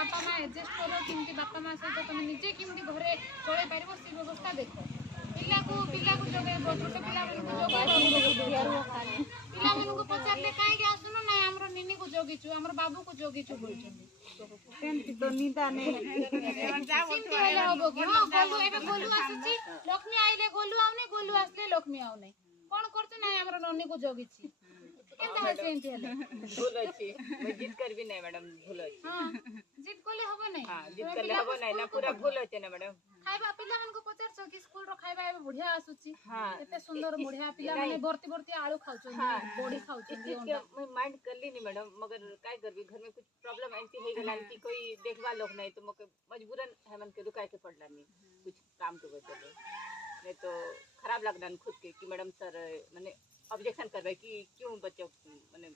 बापा माँ एडजस्ट कर कि बापा माँ सहित तुम निजे केमती घरे चल पार से व्यवस्था देख पिला को जगेब छोट पिला पिला पचारे कहीं आसुन ना आम निनी को जगिचु आम बाबू को जगिचु बोलते हम कि हाँ गोलू एवं गोलू आसुची लक्ष्मी आइले गोलू आउने गोलू आसले लक्ष्मी आउने कौन करते ना आम ननी को जगिची भूल अच्छी मैं जिद कर भी नहीं मैडम भूल अच्छी हां जिद कोले हबो नहीं हां जिद करले हबो नहीं ना पूरा भूल होते ना मैडम खाइबा पिला मन को पचार छ कि स्कूल रो खाइबा ए बढ़िया आसुची हां एते सुंदर बढ़िया पिला माने भर्ती भर्ती आलू खाउछन बॉडी खाउछन मैं माइंड कर ली नहीं मैडम मगर काय करबी घर में कुछ प्रॉब्लम ऐसी हो गला कि कोई देखबा लोग नहीं तो मके मजबूरन है मन के रुकाए के पड़ला नहीं कुछ काम के वजह से नहीं तो खराब लगना खुद के कि मैडम सर माने ऑब्जेक्शन करबे कि क्यों बच्चों माने